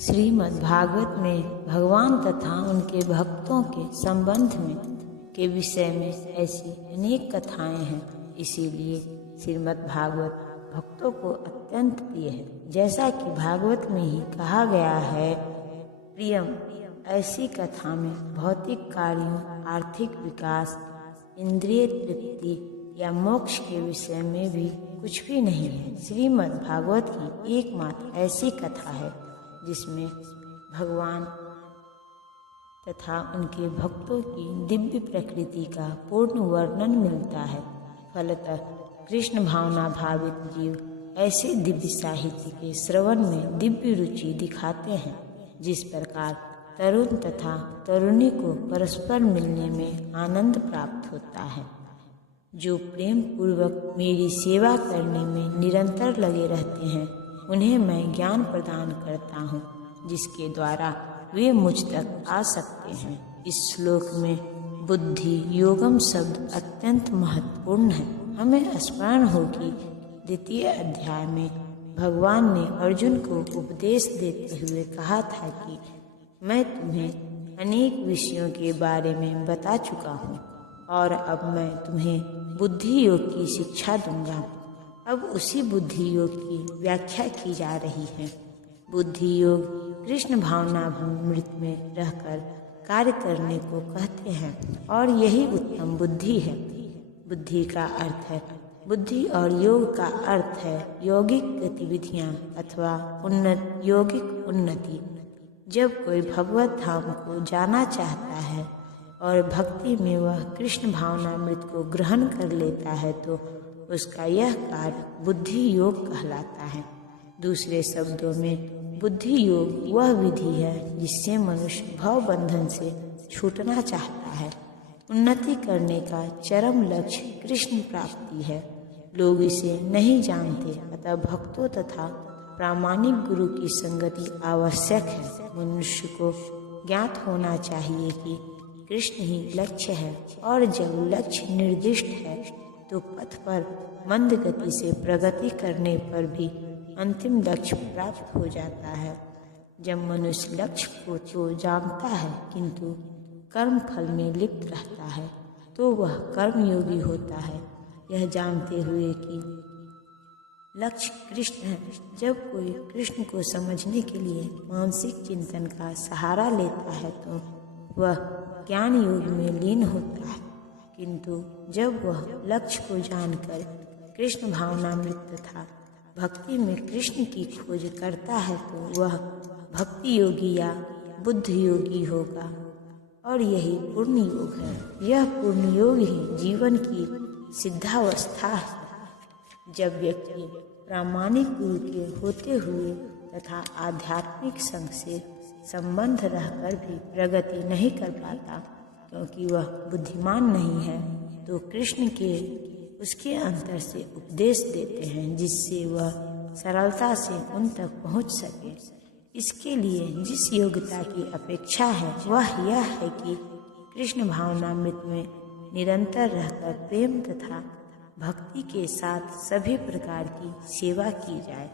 श्रीमद् भागवत में भगवान तथा उनके भक्तों के संबंध में के विषय में ऐसी अनेक कथाएं हैं। इसीलिए श्रीमद् भागवत भक्तों को अत्यंत प्रिय है। जैसा कि भागवत में ही कहा गया है, प्रियम, ऐसी कथा में भौतिक कार्यों, आर्थिक विकास, इंद्रिय तृप्ति या मोक्ष के विषय में भी कुछ भी नहीं है। श्रीमद् भागवत की एकमात्र ऐसी कथा है जिसमें भगवान तथा उनके भक्तों की दिव्य प्रकृति का पूर्ण वर्णन मिलता है। फलतः कृष्ण भावना भावित जीव ऐसे दिव्य साहित्य के श्रवण में दिव्य रुचि दिखाते हैं। जिस प्रकार तरुण तथा तरुणी को परस्पर मिलने में आनंद प्राप्त होता है, जो प्रेम पूर्वक मेरी सेवा करने में निरंतर लगे रहते हैं, उन्हें मैं ज्ञान प्रदान करता हूँ, जिसके द्वारा वे मुझ तक आ सकते हैं। इस श्लोक में बुद्धि योगम शब्द अत्यंत महत्वपूर्ण है। हमें स्मरण हो कि द्वितीय अध्याय में भगवान ने अर्जुन को उपदेश देते हुए कहा था कि मैं तुम्हें अनेक विषयों के बारे में बता चुका हूँ और अब मैं तुम्हें बुद्धि योग की शिक्षा दूंगा। अब उसी बुद्धि योग की व्याख्या की जा रही है। बुद्धि योग कृष्ण भावनामृत में रहकर कार्य करने को कहते हैं और यही उत्तम बुद्धि है। बुद्धि का अर्थ है बुद्धि और योग का अर्थ है यौगिक गतिविधियां अथवा यौगिक उन्नति। जब कोई भगवत धाम को जाना चाहता है और भक्ति में वह कृष्ण भावनामृत को ग्रहण कर लेता है तो उसका यह कार्य बुद्धि योग कहलाता है। दूसरे शब्दों में बुद्धि योग वह विधि है जिससे मनुष्य भव बंधन से छूटना चाहता है। उन्नति करने का चरम लक्ष्य कृष्ण प्राप्ति है। लोग इसे नहीं जानते, अतः भक्तों तथा प्रामाणिक गुरु की संगति आवश्यक है। मनुष्य को ज्ञात होना चाहिए कि कृष्ण ही लक्ष्य है और जब लक्ष्य निर्दिष्ट है तो पथ पर मंद गति से प्रगति करने पर भी अंतिम लक्ष्य प्राप्त हो जाता है। जब मनुष्य लक्ष्य को तो जानता है किंतु कर्म फल में लिप्त रहता है तो वह कर्मयोगी होता है। यह जानते हुए कि लक्ष्य कृष्ण है, जब कोई कृष्ण को समझने के लिए मानसिक चिंतन का सहारा लेता है तो वह ज्ञान योग में लीन होता है। किंतु जब वह लक्ष्य को जानकर कृष्ण भावनामृत तथा भक्ति में कृष्ण की खोज करता है तो वह भक्ति योगी या बुद्ध योगी होगा और यही पूर्ण योग है। यह पूर्ण योग ही जीवन की सिद्धावस्था है। जब व्यक्ति प्रामाणिक गुरु के होते हुए तथा आध्यात्मिक संग से संबंध रहकर भी प्रगति नहीं कर पाता क्योंकि वह बुद्धिमान नहीं है, तो कृष्ण के उसके अंतर से उपदेश देते हैं जिससे वह सरलता से उन तक पहुंच सके। इसके लिए जिस योग्यता की अपेक्षा है वह यह है कि कृष्ण भावनामृत में निरंतर रहकर प्रेम तथा भक्ति के साथ सभी प्रकार की सेवा की जाए।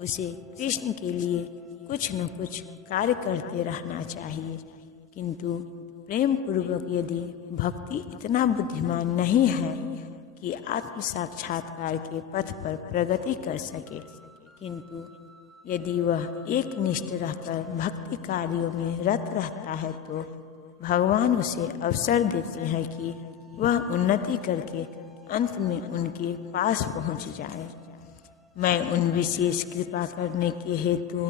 उसे कृष्ण के लिए कुछ न कुछ कार्य करते रहना चाहिए। किंतु प्रेम पूर्वक यदि भक्ति इतना बुद्धिमान नहीं है कि आत्म साक्षात्कार के पथ पर प्रगति कर सके, किंतु यदि वह एक निष्ठ रहकर भक्ति कार्यों में रत रहता है तो भगवान उसे अवसर देते हैं कि वह उन्नति करके अंत में उनके पास पहुंच जाए। मैं उन विशेष कृपा करने के हेतु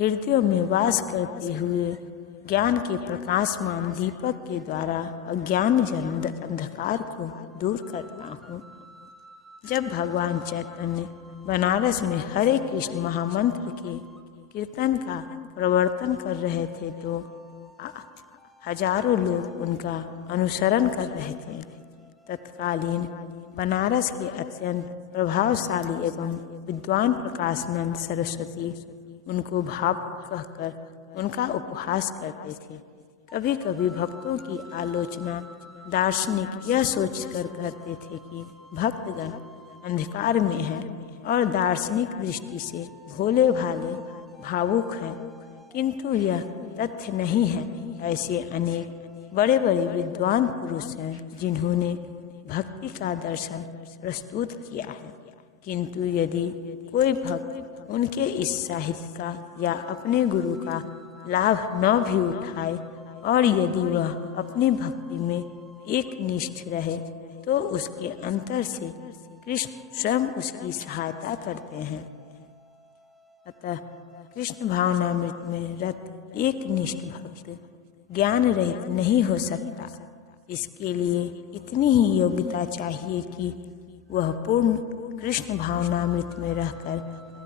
हृदयों में वास करते हुए ज्ञान के प्रकाशमान दीपक के द्वारा अज्ञान जनित अंधकार को दूर करता हूँ। जब भगवान चैतन्य बनारस में हरे कृष्ण महामंत्र के कीर्तन का प्रवर्तन कर रहे थे तो हजारों लोग उनका अनुसरण कर रहे थे। तत्कालीन बनारस के अत्यंत प्रभावशाली एवं विद्वान प्रकाशानंद सरस्वती उनको भाव कहकर उनका उपहास करते थे। कभी कभी भक्तों की आलोचना दार्शनिक यह सोचकर करते थे कि भक्तगण अंधकार में है और दार्शनिक दृष्टि से भोले भाले भावुक हैं, किंतु यह तथ्य नहीं है। ऐसे अनेक बड़े बड़े विद्वान पुरुष हैं जिन्होंने भक्ति का दर्शन प्रस्तुत किया है, किंतु यदि कोई भक्त उनके इस साहित्य का या अपने गुरु का लाभ न भी उठाए और यदि वह अपनी भक्ति में एक निष्ठ रहे तो उसके अंतर से कृष्ण स्वयं उसकी सहायता करते हैं। अतः कृष्ण भावनामृत में रत एक निष्ठ भक्त ज्ञान रहित नहीं हो सकता। इसके लिए इतनी ही योग्यता चाहिए कि वह पूर्ण कृष्ण भावनामृत में रहकर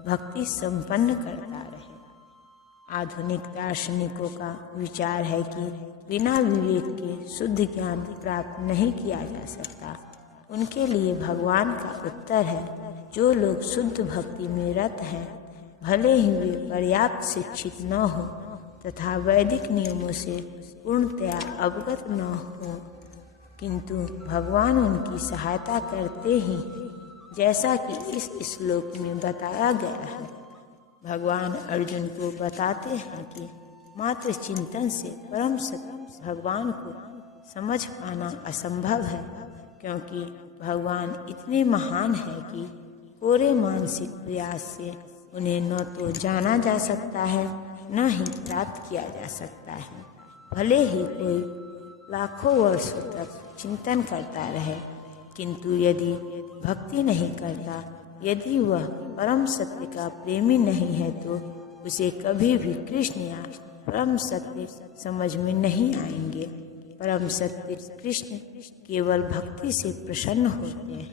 भक्ति संपन्न करता रहे। आधुनिक दार्शनिकों का विचार है कि बिना विवेक के शुद्ध ज्ञान प्राप्त नहीं किया जा सकता। उनके लिए भगवान का उत्तर है, जो लोग शुद्ध भक्ति में रत हैं, भले ही वे पर्याप्त शिक्षित न हो तथा वैदिक नियमों से पूर्णतया अवगत न हो, किंतु भगवान उनकी सहायता करते ही, जैसा कि इस श्लोक में बताया गया है। भगवान अर्जुन को बताते हैं कि मात्र चिंतन से परम सत्य भगवान को समझ पाना असंभव है, क्योंकि भगवान इतने महान है कि कोरे मानसिक प्रयास से उन्हें न तो जाना जा सकता है न ही प्राप्त किया जा सकता है। भले ही कोई लाखों वर्षों तक चिंतन करता रहे, किंतु यदि भक्ति नहीं करता, यदि वह परम सत्य का प्रेमी नहीं है, तो उसे कभी भी कृष्ण या परम सत्य समझ में नहीं आएंगे। परम सत्य कृष्ण केवल भक्ति से प्रसन्न होते हैं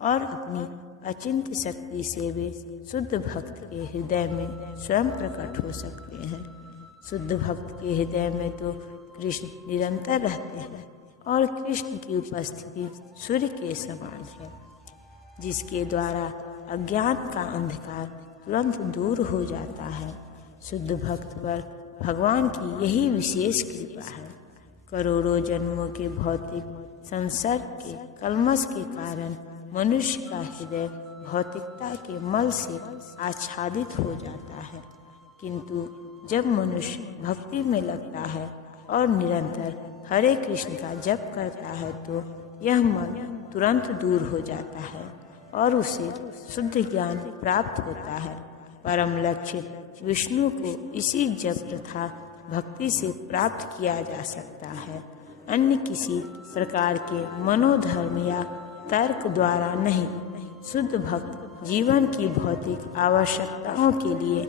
और अपनी अचिंत्य शक्ति से वे शुद्ध भक्त के हृदय में स्वयं प्रकट हो सकते हैं। शुद्ध भक्त के हृदय में तो कृष्ण निरंतर रहते हैं और कृष्ण की उपस्थिति सूर्य के समान है, जिसके द्वारा अज्ञान का अंधकार तुरंत दूर हो जाता है। शुद्ध भक्त पर भगवान की यही विशेष कृपा है। करोड़ों जन्मों के भौतिक संसर्ग के कलमश के कारण मनुष्य का हृदय भौतिकता के मल से आच्छादित हो जाता है, किंतु जब मनुष्य भक्ति में लगता है और निरंतर हरे कृष्ण का जप करता है, तो यह मल तुरंत दूर हो जाता है और उसे शुद्ध ज्ञान प्राप्त होता है। परम लक्ष्य विष्णु को इसी जप तथा भक्ति से प्राप्त किया जा सकता है, अन्य किसी प्रकार के मनोधर्म या तर्क द्वारा नहीं। शुद्ध भक्त जीवन की भौतिक आवश्यकताओं के लिए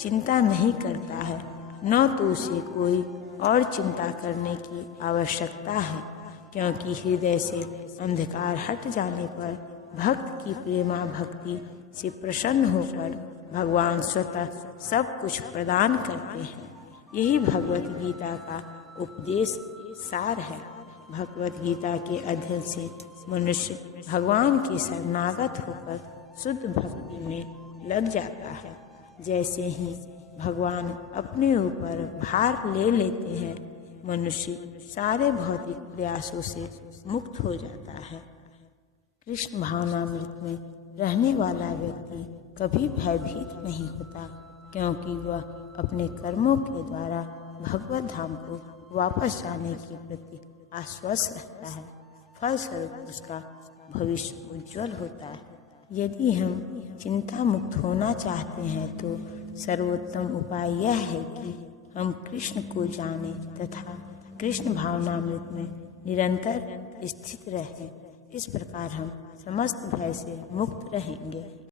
चिंता नहीं करता है, न तो उसे कोई और चिंता करने की आवश्यकता है, क्योंकि हृदय से अंधकार हट जाने पर भक्त की प्रेमा भक्ति से प्रसन्न होकर भगवान स्वतः सब कुछ प्रदान करते हैं। यही भगवत गीता का उपदेश सार है। भगवत गीता के अध्ययन से मनुष्य भगवान के शरणागत होकर शुद्ध भक्ति में लग जाता है। जैसे ही भगवान अपने ऊपर भार ले लेते हैं, मनुष्य सारे भौतिक प्रयासों से मुक्त हो जाता है। कृष्ण भावनामृत में रहने वाला व्यक्ति कभी भयभीत नहीं होता, क्योंकि वह अपने कर्मों के द्वारा भगवत धाम को वापस जाने के प्रति आश्वस्त रहता है। फलस्वरूप उसका भविष्य उज्जवल होता है। यदि हम चिंता मुक्त होना चाहते हैं, तो सर्वोत्तम उपाय यह है कि हम कृष्ण को जानें तथा कृष्ण भावनामृत में निरंतर स्थित रहें। इस प्रकार हम समस्त भय से मुक्त रहेंगे।